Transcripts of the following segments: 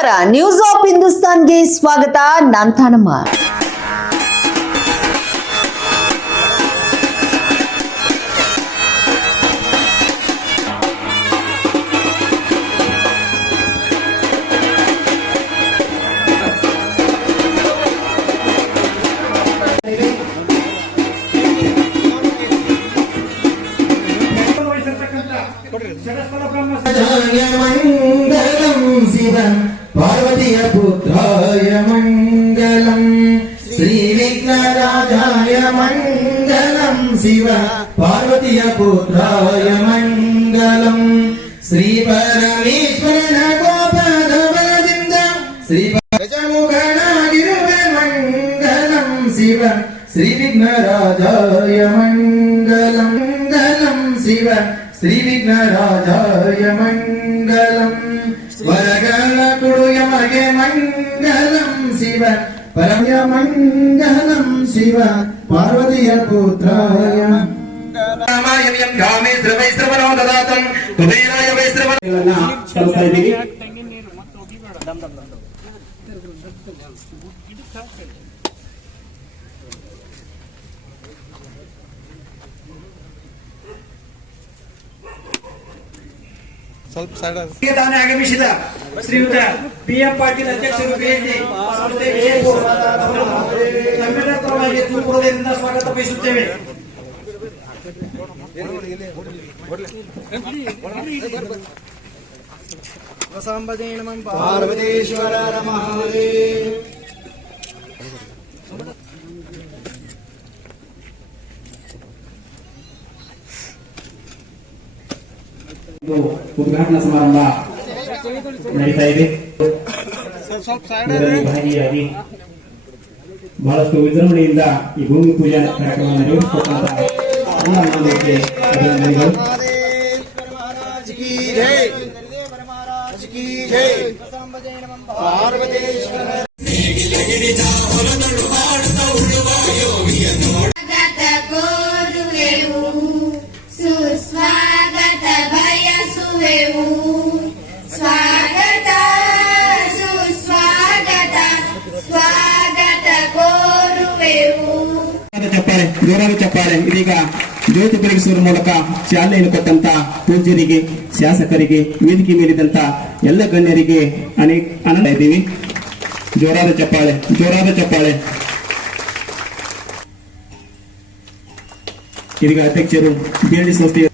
ನಮಸ್ಕಾರ, news of ಹಿಂದೂಸ್ತಾನ್ಗೆ ಸ್ವಾಗತ. ನಾನ್ ತಾನಮ್ಮ. ಮಂಗಲಂ ಶಿವ ಪಾರ್ವತಿಯ ಪುತ್ರಾಯ ಮಂಗಲಂ ಶ್ರೀ ವಿಘ್ನರಾಜಾಯ ಮಂಗಲಂ ಶಿವ ಪಾರ್ವತಿಯ ಪುತ್ರಾಯ ಮಂಗಲಂ ಶ್ರೀ ಪರಮೇಶ್ವರನ ಗೋಪದ ಬಲದಿಂದ ಶ್ರೀ ಗಜಮುಖನಾಗಿರುವೆ ಮಂಗಲಂ ಶಿವ ಶ್ರೀ ವಿಘ್ನರಾಜಾಯ ಮಂಗಲಂ ಮಂಗಲಂ ಶಿವ ಶ್ರೀ ವಿಘ್ನರಾಜಾಯ ಮಂಗಲಂ ವರಗಳ ಕೊಡು ಯಮಗೆ ಮಂಗಲಂ ಶಿವ ಪರಮ ಮಂಗಲಂ ಶಿವ ಪಾರ್ವತಿಯ ಪುತ್ರಾಯ ಮಂಗಲಂ ಗಾಮೇ ಶ್ರವೈಶ್ರವನೋ ದದಾತಂ ಕುಬೇರಾಯ ವೈಶ್ರವನ ಕಲಿಸ್ತಾ ಇದ್ದೀವಿ. ತಾನೇ ಆಗಮಿಸಿದ ಶ್ರೀಯುತ PM ಪಾಟೀಲ್ ಅಧ್ಯಕ್ಷರು ನಮ್ಮೆಲ್ಲರ ಪರವಾಗಿ ತುಮಕೂರಿನಿಂದ ಸ್ವಾಗತ ಬಯಸುತ್ತೇವೆ. ಪಾರ್ವತೀಶ್ವರ ಮಹಾದೇವ ಉದ್ಘಾಟನಾ ಸಮಾರಂಭ ನಡೀತಾ ಇದೆ. ಭಾಗಿಯಾಗಿ ಬಹಳಷ್ಟು ವಿಜೃಂಭಣೆಯಿಂದ ಈ ಭೂಮಿ ಪೂಜಾ ಕಾರ್ಯಕ್ರಮವನ್ನು ನಿರ್ವಹಿಸಿಕೊಟ್ಟಂತಹ ಎಲ್ಲ ಮಾನವರಿಗೆ ಅಭಿನಂದನೆಗಳು. ಸುಸ್ವಾಗತ ಬಯಸುವೆವು, ಸ್ವಾಗತ ಸುಸ್ವಾಗತ ಸ್ವಾಗತ ಕೋರುವೆವು. ಚಪ್ಪಾಳೆ, ಜೋರಾದ ಚಪ್ಪಾಳೆ. ಇದೀಗ ಜ್ಯೋತಿ ಬೆಳಗಿಸುವ ಮೂಲಕ ಚಾಲನೆಯನ್ನು ಕೊಟ್ಟಂತ ಪೂಜ್ಯರಿಗೆ, ಶಾಸಕರಿಗೆ, ವೇದಿಕೆ ಮೇಲಿದಂತ ಎಲ್ಲ ಗಣ್ಯರಿಗೆ ಆನಂದ ಇದ್ದೀವಿ. ಜೋರಾದ ಚಪ್ಪಾಳೆ, ಜೋರಾದ ಚಪ್ಪಾಳೆ. ಇದೀಗ ಅಧ್ಯಕ್ಷರು BLD ಸಂಸ್ಥೆಯ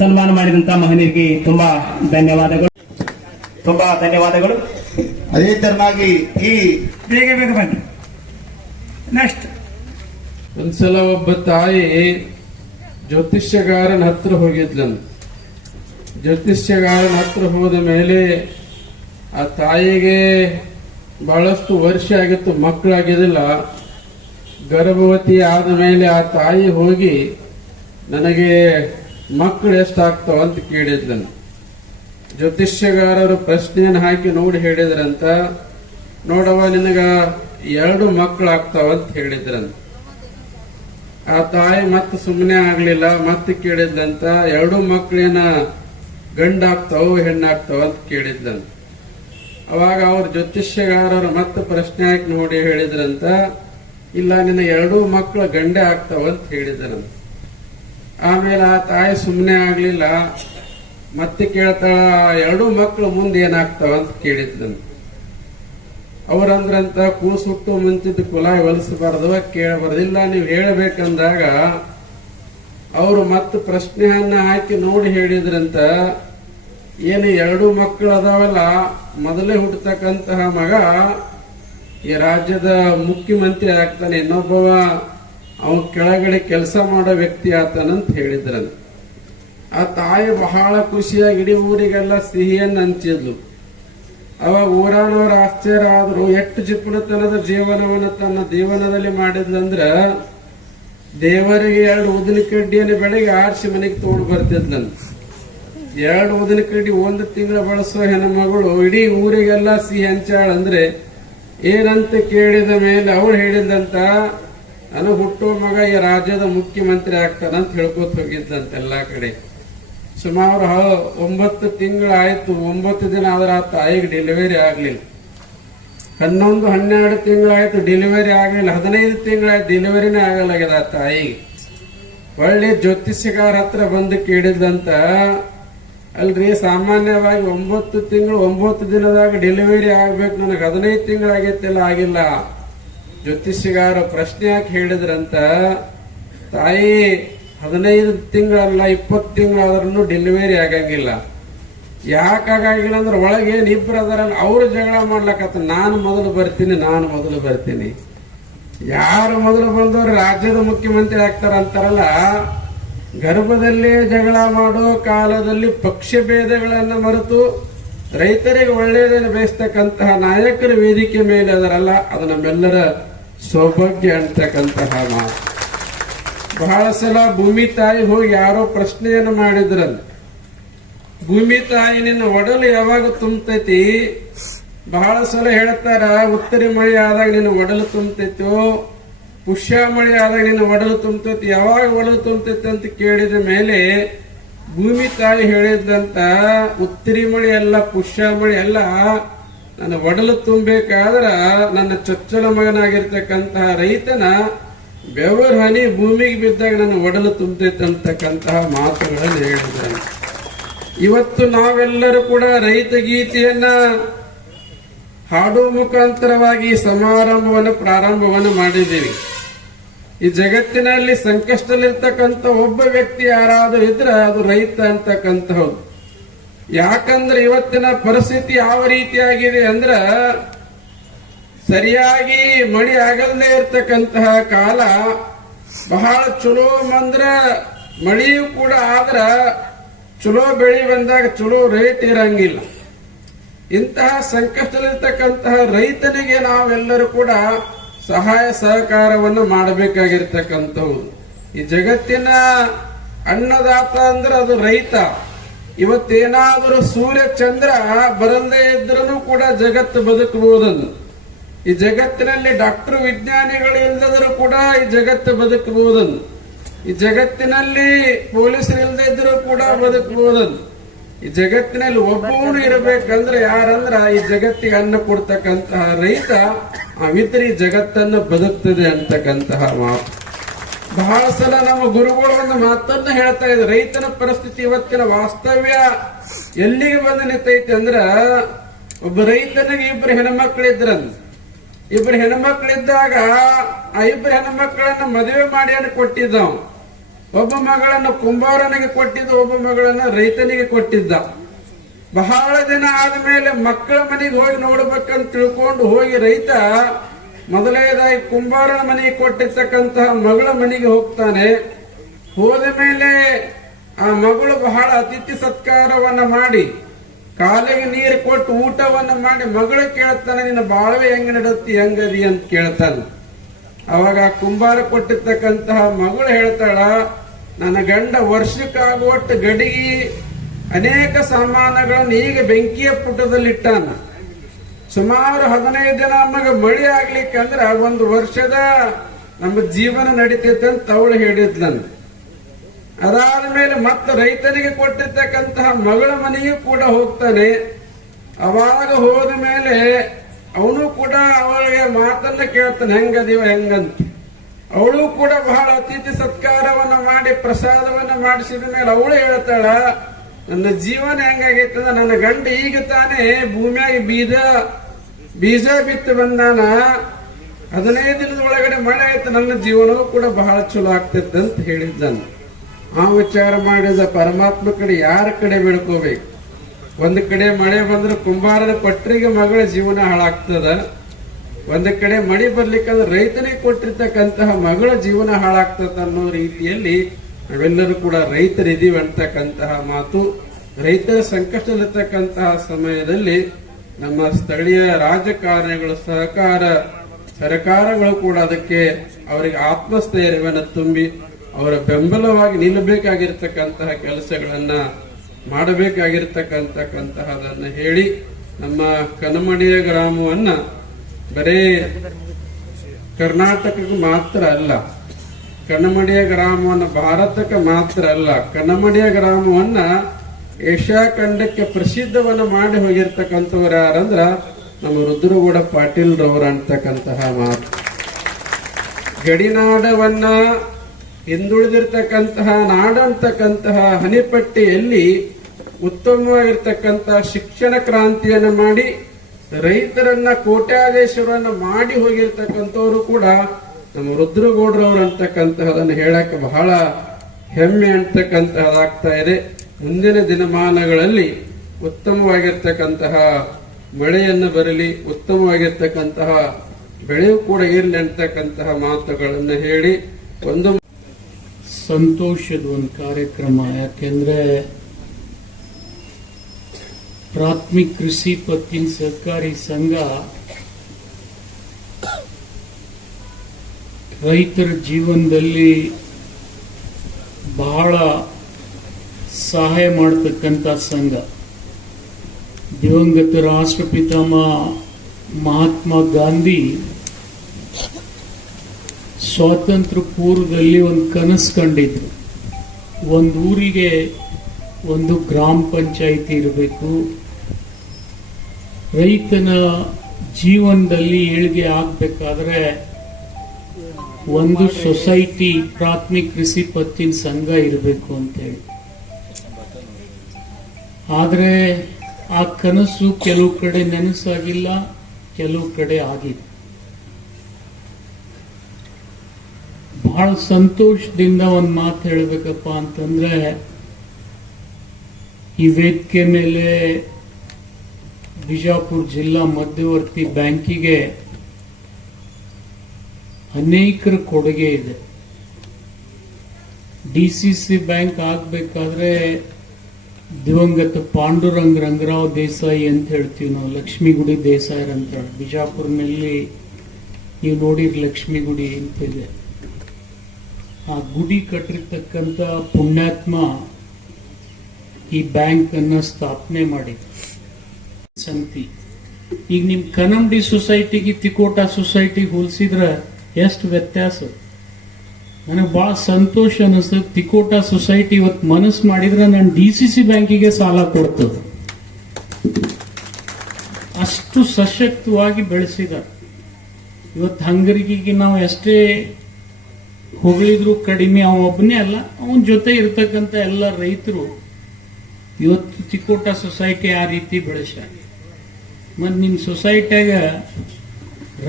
ಸನ್ಮಾನ ಮಾಡಿದಂತ ಮಹನೀಯರಿಗೆ ತುಂಬಾ ಧನ್ಯವಾದಗಳು, ತುಂಬಾ ಧನ್ಯವಾದಗಳು. ಅದೇ ತರನಾಗಿ ಈ ಬೇಗ ಬೇಗ ಬನ್ನಿ. ನೆಕ್ಸ್ಟ್ ಒಂದ್ಸಲ ಒಬ್ಬ ತಾಯಿ ಜ್ಯೋತಿಷ್ಯಗಾರನ ಹತ್ರ ಹೋಗಿದ್ಲಂತ. ಜ್ಯೋತಿಷ್ಯಗಾರನ ಹತ್ರ ಹೋದ ಮೇಲೆ ಆ ತಾಯಿಗೆ ಬಹಳಷ್ಟು ವರ್ಷ ಆಗಿತ್ತು, ಮಕ್ಕಳಾಗಿದ್ದಿಲ್ಲ. ಗರ್ಭವತಿ ಆದ ಮೇಲೆ ಆ ತಾಯಿ ಹೋಗಿ ನನಗೆ ಮಕ್ಕಳು ಎಷ್ಟಾಗ್ತಾವ ಅಂತ ಕೇಳಿದ್ಲಂತ. ಜ್ಯೋತಿಷ್ಯಗಾರರು ಪ್ರಶ್ನೆಯನ್ನು ಹಾಕಿ ನೋಡಿ ಹೇಳಿದ್ರಂತ, ನೋಡವ ನಿನಗ 2 ಮಕ್ಕಳಾಗ್ತಾವ ಅಂತ ಹೇಳಿದ್ರಂತ. ಆ ತಾಯಿ ಮತ್ತೆ ಸುಮ್ಮನೆ ಆಗ್ಲಿಲ್ಲ, ಮತ್ತೆ ಕೇಳಿದ್ಲಂತ, 2 ಮಕ್ಕಳೇನ ಗಂಡಾಗ್ತಾವ ಹೆಣ್ಣಾಗ್ತಾವ ಅಂತ ಕೇಳಿದ್ಲಂತ. ಅವಾಗ ಅವ್ರ ಜ್ಯೋತಿಷ್ಯಗಾರರು ಮತ್ತೆ ಪ್ರಶ್ನೆ ಹಾಕಿ ನೋಡಿ ಹೇಳಿದ್ರಂತ, ಇಲ್ಲ ನಿನ್ನ 2 ಮಕ್ಕಳು ಗಂಡೆ ಆಗ್ತಾವ ಅಂತ ಹೇಳಿದ್ರಂತ. ಆಮೇಲೆ ಆ ತಾಯಿ ಸುಮ್ಮನೆ ಆಗ್ಲಿಲ್ಲ, ಮತ್ತೆ ಕೇಳ್ತಾಳ, 2 ಮಕ್ಕಳು ಮುಂದೆ ಏನಾಗ್ತಾವ ಅಂತ ಕೇಳಿದ್ರಂತ. ಅವ್ರಂದ್ರಂತ, ಕೂಸುಟ್ಟು ಮುಂಚಿದ ಕುಲಾಯಿ ಹೊಲಿಸಬಾರ್ದು, ಕೇಳಬಾರ್ದಿಲ್ಲ, ನೀವು ಹೇಳಬೇಕಂದಾಗ ಅವರು ಮತ್ತೆ ಪ್ರಶ್ನೆಯನ್ನ ಹಾಕಿ ನೋಡಿ ಹೇಳಿದ್ರಂತ, ಏನು 2 ಮಕ್ಕಳು ಅದಾವಲ್ಲ, ಮೊದಲೇ ಹುಟ್ಟತಕ್ಕಂತಹ ಮಗ ಈ ರಾಜ್ಯದ ಮುಖ್ಯಮಂತ್ರಿ ಆಗ್ತಾನೆ, ಇನ್ನೊಬ್ಬವ ಅವನ ಕೆಳಗಡೆ ಕೆಲಸ ಮಾಡೋ ವ್ಯಕ್ತಿ ಆತಾನಂತ ಹೇಳಿದ್ರಂತ. ಆ ತಾಯಿ ಬಹಳ ಖುಷಿಯಾಗಿ ಇಡೀ ಊರಿಗೆಲ್ಲ ಸಿಹಿಯನ್ನು ಹಂಚಿದ್ಲು. ಅವಾಗ ಊರಾನವ್ರ ಆಶ್ಚರ್ಯ ಆದ್ರು, ಎಷ್ಟು ಜಿಪುಣತನದ ಜೀವನವನ್ನು ತನ್ನ ಜೀವನದಲ್ಲಿ ಮಾಡಿದ್ಲಂದ್ರ ದೇವರಿಗೆ 2 ಉದಿನ ಕಡ್ಡಿಯನ್ನು ಬೆಳಗ್ಗೆ ಆರಿಸಿ ಮನೆಗೆ ತಗೊಂಡು ಬರ್ತಿದ್ಲಂತ. 2 ಉದಿನ ಕಡ್ಡಿ 1 ತಿಂಗಳು ಬಳಸುವ ಹೆಣ್ಮಗಳು ಇಡೀ ಊರಿಗೆಲ್ಲ ಸಿಹಿ ಹಂಚಾಳಂದ್ರೆ ಏನಂತ ಕೇಳಿದ ಮೇಲೆ ಅವಳು ಹೇಳಿದಂತ, ನಾನು ಹುಟ್ಟುವ ಮಗ ಈ ರಾಜ್ಯದ ಮುಖ್ಯಮಂತ್ರಿ ಆಗ್ತಾನಂತ ಹೇಳ್ಕೊತ ಹೋಗಿದ್ದಂತೆ ಎಲ್ಲಾ ಕಡೆ. ಸುಮಾರು 9 ತಿಂಗಳಾಯ್ತು. 9 ದಿನ ಆದ್ರೆ ಆ ತಾಯಿಗೆ ಡೆಲಿವರಿ ಆಗ್ಲಿಲ್ಲ. 11-12 ತಿಂಗಳಾಯ್ತು, ಡೆಲಿವರಿ ಆಗ್ಲಿಲ್ಲ. 15 ತಿಂಗಳಾಯ್ತು, ಡೆಲಿವರಿನೇ ಆಗಲಾಗ್ಯದ ಆ ತಾಯಿಗೆ. ಒಳ್ಳೆ ಜ್ಯೋತಿಷಿಗಾರ ಹತ್ರ ಬಂದು ಕೇಳಿದಂತ, ಅಲ್ರಿ ಸಾಮಾನ್ಯವಾಗಿ 9 ತಿಂಗಳು 9 ದಿನದಾಗ ಡೆಲಿವರಿ ಆಗ್ಬೇಕು, ನನಗೆ 15 ತಿಂಗಳಾಗೈತೆಲ್ಲ ಆಗಿಲ್ಲ. ಜ್ಯೋತಿಷಿಗಾರ ಪ್ರಶ್ನೆ ಯಾಕೆ ಹೇಳಿದ್ರಂತ, ತಾಯಿ 15 ತಿಂಗಳಲ್ಲ 20 ತಿಂಗಳಾದ್ರೂ ಡೆಲಿವರಿ ಆಗಂಗಿಲ್ಲ. ಯಾಕಾಗಿಲ್ಲ ಅಂದ್ರೆ ಒಳಗೆ ಇಬ್ರು ಅದಾರಲ್ಲ ಅವ್ರು ಜಗಳ ಮಾಡ್ಲಕತ್ತ, ನಾನು ಮೊದಲು ಬರ್ತೀನಿ. ಯಾರು ಮೊದಲು ಬಂದವರು ರಾಜ್ಯದ ಮುಖ್ಯಮಂತ್ರಿ ಆಗ್ತಾರ ಅಂತಾರಲ್ಲ, ಗರ್ಭದಲ್ಲೇ ಜಗಳ ಮಾಡೋ ಕಾಲದಲ್ಲಿ ಪಕ್ಷ ಭೇದಗಳನ್ನ ಮರೆತು ರೈತರಿಗೆ ಒಳ್ಳೆಯದನ್ನು ಬಯಸ್ತಕ್ಕಂತಹ ನಾಯಕರ ವೇದಿಕೆ ಮೇಲೆ ಅದರಲ್ಲ, ಅದು ನಮ್ಮೆಲ್ಲರ ಸೌಭಾಗ್ಯ ಅಂತಕ್ಕಂತಹ ಮಾತು. ಬಹಳ ಸಲ ಭೂಮಿ ತಾಯಿ ಹೋಗಿ ಯಾರೋ ಪ್ರಶ್ನೆಯನ್ನು ಮಾಡಿದ್ರಲ್ಲ, ಭೂಮಿ ತಾಯಿ ನಿನ್ನ ಒಡಲು ಯಾವಾಗ ತುಂಬತೈತಿ? ಬಹಳ ಸಲ ಹೇಳ್ತಾರ, ಉತ್ತರಿ ಮಳೆ ಆದಾಗ ನಿನ್ನ ಒಡಲು ತುಂಬತೈತೋ, ಪುಷ್ಯ ಮಳೆ ಆದಾಗ ನಿನ್ನ ಒಡಲು ತುಂಬತೈತಿ. ಯಾವಾಗ ಒಡಲು ತುಂಬತೈತಿ ಅಂತ ಕೇಳಿದ ಮೇಲೆ ಭೂಮಿ ತಾಯಿ ಹೇಳಿದಂತ, ಉತ್ತರಿ ಮಳೆ ಅಲ್ಲ, ಪುಷ್ಯ ಮಳೆ ಅಲ್ಲ, ನನ್ನ ಒಡಲು ತುಂಬಬೇಕಾದ್ರ ನನ್ನ ಚೊಚ್ಚಲ ಮಗನಾಗಿರ್ತಕ್ಕಂತಹ ರೈತನ ಬೆವರು ಹನಿ ಭೂಮಿಗೆ ಬಿದ್ದಾಗ ನನ್ನ ಒಡಲು ತುಂಬತೈತೆ ಅಂತಕ್ಕಂತಹ ಮಾತುಗಳನ್ನು ಹೇಳಿದ್ದಾರೆ. ಇವತ್ತು ನಾವೆಲ್ಲರೂ ಕೂಡ ರೈತ ಗೀತೆಯನ್ನ ಹಾಡುವ ಮುಖಾಂತರವಾಗಿ ಪ್ರಾರಂಭವನ್ನು ಮಾಡಿದ್ದೀವಿ. ಈ ಜಗತ್ತಿನಲ್ಲಿ ಸಂಕಷ್ಟದಲ್ಲಿರ್ತಕ್ಕಂಥ ಒಬ್ಬ ವ್ಯಕ್ತಿ ಯಾರಾದರೂ ಇದ್ರೆ ಅದು ರೈತ ಅಂತಕ್ಕಂಥವ್ರು. ಯಾಕಂದ್ರೆ ಇವತ್ತಿನ ಪರಿಸ್ಥಿತಿ ಯಾವ ರೀತಿಯಾಗಿದೆ ಅಂದ್ರ, ಸರಿಯಾಗಿ ಮಳೆ ಆಗಲ್ಲದೆ ಇರ್ತಕ್ಕಂತಹ ಕಾಲ, ಬಹಳ ಚಲೋ ಮಂದ್ರ ಮಳೆಯೂ ಕೂಡ ಆದ್ರ ಚಲೋ ಬೆಳೆ ಬಂದಾಗ ಚಲೋ ರೇಟ್ ಇರಂಗಿಲ್ಲ. ಇಂತಹ ಸಂಕಷ್ಟದಲ್ಲಿರ್ತಕ್ಕಂತಹ ರೈತನಿಗೆ ನಾವೆಲ್ಲರೂ ಕೂಡ ಸಹಾಯ ಸಹಕಾರವನ್ನು ಮಾಡಬೇಕಾಗಿರ್ತಕ್ಕಂಥವು. ಈ ಜಗತ್ತಿನ ಅನ್ನದಾತ ಅಂದ್ರೆ ಅದು ರೈತ. ಇವತ್ತೇನಾದರೂ ಸೂರ್ಯ ಚಂದ್ರ ಬರಲ್ಲದೆ ಇದ್ರೂ ಕೂಡ ಜಗತ್ತು ಬದುಕಬಹುದನ್ನು. ಈ ಜಗತ್ತಿನಲ್ಲಿ ಡಾಕ್ಟರ್ ವಿಜ್ಞಾನಿಗಳು ಇಲ್ಲದರೂ ಕೂಡ ಈ ಜಗತ್ತು ಬದುಕಬಹುದನ್ನು. ಈ ಜಗತ್ತಿನಲ್ಲಿ ಪೊಲೀಸರು ಇಲ್ಲದೆ ಇದ್ರೂ ಕೂಡ ಬದುಕಬಹುದನ್ನು. ಈ ಜಗತ್ತಿನಲ್ಲಿ ಒಬ್ಬವನು ಇರಬೇಕಂದ್ರೆ ಯಾರಂದ್ರ ಈ ಜಗತ್ತಿಗೆ ಅನ್ನ ಕೊಡ್ತಕ್ಕಂತಹ ರೈತ, ಅವಿದ್ರೆ ಈ ಜಗತ್ತನ್ನು ಬದುಕ್ತದೆ ಅಂತಕ್ಕಂತಹ ಮಾತು. ಬಹಳ ಸಲ ನಮ್ಮ ಗುರುಗಳು ಒಂದು ಮಾತನ್ನ ಹೇಳ್ತಾ ಇದ್ರು, ರೈತನ ಪರಿಸ್ಥಿತಿ ಇವತ್ತಿನ ವಾಸ್ತವ್ಯ ಎಲ್ಲಿಗೆ ಬಂದು ನಿಂತೈತಿ ಅಂದ್ರ, ಒಬ್ಬ ರೈತನಿಗೆ 2 ಹೆಣ್ಮಕ್ಳಿದ್ರಂತ. 2 ಹೆಣ್ಮಕ್ಳಿದ್ದಾಗ ಆ 2 ಹೆಣ್ಮಕ್ಕಳನ್ನ ಮದುವೆ ಮಾಡಿ ಕೊಟ್ಟಿದ್ದ. ಒಬ್ಬ ಮಗಳನ್ನು ಕುಂಬಾರನಿಗೆ ಕೊಟ್ಟಿದ್ದ, ಒಬ್ಬ ಮಗಳನ್ನ ರೈತನಿಗೆ ಕೊಟ್ಟಿದ್ದ. ಬಹಳ ದಿನ ಆದ್ಮೇಲೆ ಮಕ್ಕಳ ಮನೆಗೆ ಹೋಗಿ ನೋಡ್ಬೇಕಂತ ತಿಳ್ಕೊಂಡು ಹೋಗಿ ರೈತ ಮೊದಲನೇದಾಗಿ ಕುಂಬಾರನ ಮನೆಗೆ ಕೊಟ್ಟಿರ್ತಕ್ಕಂತಹ ಮಗಳ ಮನೆಗೆ ಹೋಗ್ತಾನೆ. ಹೋದ ಮೇಲೆ ಆ ಮಗಳು ಬಹಳ ಅತಿಥಿ ಸತ್ಕಾರವನ್ನ ಮಾಡಿ, ಕಾಲಿಗೆ ನೀರು ಕೊಟ್ಟು ಊಟವನ್ನ ಮಾಡಿ ಮಗಳು ಕೇಳ್ತಾನೆ, ನಿನ್ನ ಬಾಳ್ವೆ ಹೆಂಗ ನಡತ್ತಿ, ಹೆಂಗದಿ ಅಂತ ಕೇಳ್ತಾನೆ. ಅವಾಗ ಕುಂಬಾರ ಕೊಟ್ಟಿರ್ತಕ್ಕಂತಹ ಮಗಳು ಹೇಳ್ತಾಳ, ನನ್ನ ಗಂಡ ವರ್ಷಕ್ಕಾಗುವಟ್ಟು ಗಡಿಗೆ ಅನೇಕ ಸಾಮಾನುಗಳನ್ನು ಈಗ ಬೆಂಕಿಯ ಪುಟದಲ್ಲಿಟ್ಟಾನ. ಸುಮಾರು 15 ದಿನ ನಮಗೆ ಮಳೆ ಆಗ್ಲಿಕ್ಕೆ ಅಂದ್ರ 1 ವರ್ಷದ ನಮ್ಮ ಜೀವನ ನಡೀತೈತೆ ಅಂತ ಅವಳು ಹೇಳಿದ್ಲನ್. ಅದಾದ ಮೇಲೆ ಮತ್ತೆ ರೈತನಿಗೆ ಕೊಟ್ಟಿರ್ತಕ್ಕಂತಹ ಮಗಳ ಮನೆಗೂ ಕೂಡ ಹೋಗ್ತಾನೆ. ಅವಾಗ ಹೋದ ಮೇಲೆ ಅವನು ಕೂಡ ಅವಳಿಗೆ ಮಾತನ್ನ ಕೇಳ್ತಾನೆ, ಹೆಂಗದೀವ ಹೆಂಗಂತ. ಅವಳು ಕೂಡ ಬಹಳ ಅತಿಥಿ ಸತ್ಕಾರವನ್ನ ಮಾಡಿ ಪ್ರಸಾದವನ್ನ ಮಾಡಿಸಿದ ಮೇಲೆ ಅವಳು ಹೇಳ್ತಾಳ, ನನ್ನ ಜೀವನ ಹೆಂಗಾಗೈತೆ ಅಂದ್ರೆ, ನನ್ನ ಗಂಡ ಈಗ ತಾನೇ ಭೂಮಿಯಾಗಿ ಬೀಜ ಬಿತ್ತು ಬಂದಾನ, 15 ದಿನದ ಒಳಗಡೆ ಮಳೆ ಆಯ್ತು, ನನ್ನ ಜೀವನವೂ ಕೂಡ ಬಹಳ ಚಲೋ ಆಗ್ತೈತೆ ಅಂತ ಹೇಳಿದ್ದಾನ. ಆ ವಿಚಾರ ಮಾಡಿದ ಪರಮಾತ್ಮ ಕಡೆ ಯಾರ ಕಡೆ ಬೆಳ್ಕೋಬೇಕು? ಒಂದ್ ಕಡೆ ಮಳೆ ಬಂದ್ರೆ ಕುಂಬಾರನ ಪಟ್ರಿಗೆ ಮಗಳ ಜೀವನ ಹಾಳಾಗ್ತದ, ಒಂದ್ ಕಡೆ ಮಳೆ ಬರ್ಲಿಕ್ಕಂದ್ರೆ ರೈತನಿಗೆ ಕೊಟ್ಟಿರ್ತಕ್ಕಂತಹ ಮಗಳ ಜೀವನ ಹಾಳಾಗ್ತದ ಅನ್ನೋ ರೀತಿಯಲ್ಲಿ ನಾವೆಲ್ಲರೂ ಕೂಡ ರೈತರಿದ್ದೀವಿ ಅಂತಕ್ಕಂತಹ ಮಾತು. ರೈತರ ಸಂಕಷ್ಟದಲ್ಲಿರ್ತಕ್ಕಂತಹ ಸಮಯದಲ್ಲಿ ನಮ್ಮ ಸ್ಥಳೀಯ ರಾಜಕಾರಣಿಗಳು ಸರ್ಕಾರಗಳು ಕೂಡ ಅದಕ್ಕೆ ಅವರಿಗೆ ಆತ್ಮಸ್ಥೈರ್ಯವನ್ನು ತುಂಬಿ ಅವರ ಬೆಂಬಲವಾಗಿ ನಿಲ್ಲಬೇಕಾಗಿರ್ತಕ್ಕಂತಹ ಕೆಲಸಗಳನ್ನ ಮಾಡಬೇಕಾಗಿರ್ತಕ್ಕಂತಹದನ್ನ ಹೇಳಿ, ನಮ್ಮ ಕನಮಡಿಯ ಗ್ರಾಮವನ್ನ ಬರೇ ಕರ್ನಾಟಕಕ್ಕೆ ಮಾತ್ರ ಅಲ್ಲ, ಕನ್ನಮಡಿಯ ಗ್ರಾಮವನ್ನು ಭಾರತಕ್ಕೆ ಮಾತ್ರ ಅಲ್ಲ, ಕನ್ನಮಡಿಯ ಗ್ರಾಮವನ್ನ ಏಷ್ಯಾ ಖಂಡಕ್ಕೆ ಪ್ರಸಿದ್ಧವನ್ನ ಮಾಡಿ ಹೋಗಿರ್ತಕ್ಕಂಥವ್ರು ಯಾರಂದ್ರ ನಮ್ಮ ರುದ್ರಗೌಡ ಪಾಟೀಲ್ ರವರು ಅಂತಕ್ಕಂತಹ ಮಾತು. ಗಡಿನಾಡವನ್ನ ಹಿಂದುಳಿದಿರ್ತಕ್ಕಂತಹ ನಾಡಂತಕ್ಕಂತಹ ಹನಿಪಟ್ಟಿಯಲ್ಲಿ ಉತ್ತಮವಾಗಿರ್ತಕ್ಕಂತಹ ಶಿಕ್ಷಣ ಕ್ರಾಂತಿಯನ್ನ ಮಾಡಿ ರೈತರನ್ನ ಕೋಟ್ಯಾಧೀಶರನ್ನ ಮಾಡಿ ಹೋಗಿರ್ತಕ್ಕಂಥವ್ರು ಕೂಡ ನಮ್ಮ ರುದ್ರಗೌಡ್ರವ್ರು ಅಂತಕ್ಕಂತಹದನ್ನು ಹೇಳಕ್ಕೆ ಬಹಳ ಹೆಮ್ಮೆ ಅಂತಕ್ಕಂತಹದಾಗ್ತಾ ಇದೆ. ಮುಂದಿನ ದಿನಮಾನಗಳಲ್ಲಿ ಉತ್ತಮವಾಗಿರ್ತಕ್ಕಂತಹ ಮಳೆಯನ್ನು ಬರಲಿ, ಉತ್ತಮವಾಗಿರ್ತಕ್ಕಂತಹ ಬೆಳೆಯೂ ಕೂಡ ಇರಲಿ ಅಂತಕ್ಕಂತಹ ಮಾತುಗಳನ್ನು ಹೇಳಿ ಒಂದು ಸಂತೋಷದ ಒಂದು ಕಾರ್ಯಕ್ರಮ. ಯಾಕೆಂದ್ರೆ ಪ್ರಾಥಮಿಕ ಕೃಷಿ ಪತ್ತಿನ ಸಹಕಾರಿ ಸಂಘ ರೈತರ ಜೀವನದಲ್ಲಿ ಬಹಳ ಸಹಾಯ ಮಾಡತಕ್ಕಂಥ ಸಂಘ. ದಿವಂಗತ ರಾಷ್ಟ್ರಪಿತಾಮಹ ಮಹಾತ್ಮ ಗಾಂಧಿ ಸ್ವಾತಂತ್ರ್ಯ ಪೂರ್ವದಲ್ಲಿ ಒಂದು ಕನಸು ಕಂಡಿದ್ರು. ಒಂದು ಊರಿಗೆ ಒಂದು ಗ್ರಾಮ ಪಂಚಾಯಿತಿ ಇರಬೇಕು, ರೈತನ ಜೀವನದಲ್ಲಿ ಏಳಿಗೆ ಆಗಬೇಕಾದ್ರೆ ಒಂದು ಸೊಸೈಟಿ ಪ್ರಾಥಮಿಕ ಕೃಷಿ ಪತ್ತಿನ ಸಂಘ ಇರಬೇಕು ಅಂತೇಳಿ. ಆದರೆ ಆ ಕನಸು ಕೆಲವು ಕಡೆ ನೆನಸಾಗಿಲ್ಲ, ಕೆಲವು ಕಡೆ ಆಗಿದೆ. ಬಹಳ ಸಂತೋಷದಿಂದ ಒಂದು ಮಾತು ಹೇಳಬೇಕಪ್ಪ ಅಂತಂದ್ರೆ, ಈ ವೇದಿಕೆ ಮೇಲೆ ಬಿಜಾಪುರ ಜಿಲ್ಲಾ ಮಧ್ಯವರ್ತಿ ಬ್ಯಾಂಕಿಗೆ ಅನೇಕರ ಕೊಡುಗೆ ಇದೆ. ಡಿಸಿಸಿ ಬ್ಯಾಂಕ್ ಆಗಬೇಕಾದ್ರೆ ದಿವಂಗತ ಪಾಂಡುರಂಗ ರಂಗರಾವ್ ದೇಸಾಯಿ ಅಂತ ಹೇಳ್ತೀವಿ ನಾವು, ಲಕ್ಷ್ಮೀಗುಡಿ ದೇಸಾಯಿ ಅಂತ. ಬಿಜಾಪುರ್ನಲ್ಲಿ ನೀವು ನೋಡಿರ್ ಲಕ್ಷ್ಮೀಗುಡಿ ಅಂತಿದೆ. ಆ ಗುಡಿ ಕಟ್ಟಿರ್ತಕ್ಕಂಥ ಪುಣ್ಯಾತ್ಮ ಈ ಬ್ಯಾಂಕ್ ಅನ್ನ ಸ್ಥಾಪನೆ ಮಾಡಿ ಸಂತಿ. ಈಗ ನಿಮ್ ಕನಂಡಿ ಸೊಸೈಟಿಗೆ ತಿಕೋಟಾ ಸೊಸೈಟಿಗೆ ಹೋಲಿಸಿದ್ರೆ ಎಷ್ಟು ವ್ಯತ್ಯಾಸ. ನನಗೆ ಬಹಳ ಸಂತೋಷ ಅನಿಸ್ತದೆ. ತಿಕೋಟಾ ಸೊಸೈಟಿ ಇವತ್ತು ಮನಸ್ಸು ಮಾಡಿದ್ರೆ ನಾನು ಡಿಸಿಸಿ ಬ್ಯಾಂಕಿಗೆ ಸಾಲ ಕೊಡ್ತದೆ. ಅಷ್ಟು ಸಶಕ್ತವಾಗಿ ಬೆಳೆಸಿದ. ಇವತ್ತು ಹಂಗರಿಗೆ ನಾವು ಎಷ್ಟೇ ಹೊಗಳಿದ್ರು ಕಡಿಮೆ. ಅವ ಒಬ್ಬನೇ ಅಲ್ಲ, ಅವನ ಜೊತೆ ಇರ್ತಕ್ಕಂಥ ಎಲ್ಲ ರೈತರು ಇವತ್ತು ತಿಕೋಟಾ ಸೊಸೈಟಿ ಆ ರೀತಿ ಬೆಳೆಸ. ಮತ್ತು ನಿಮ್ಮ ಸೊಸೈಟಿಯಾಗ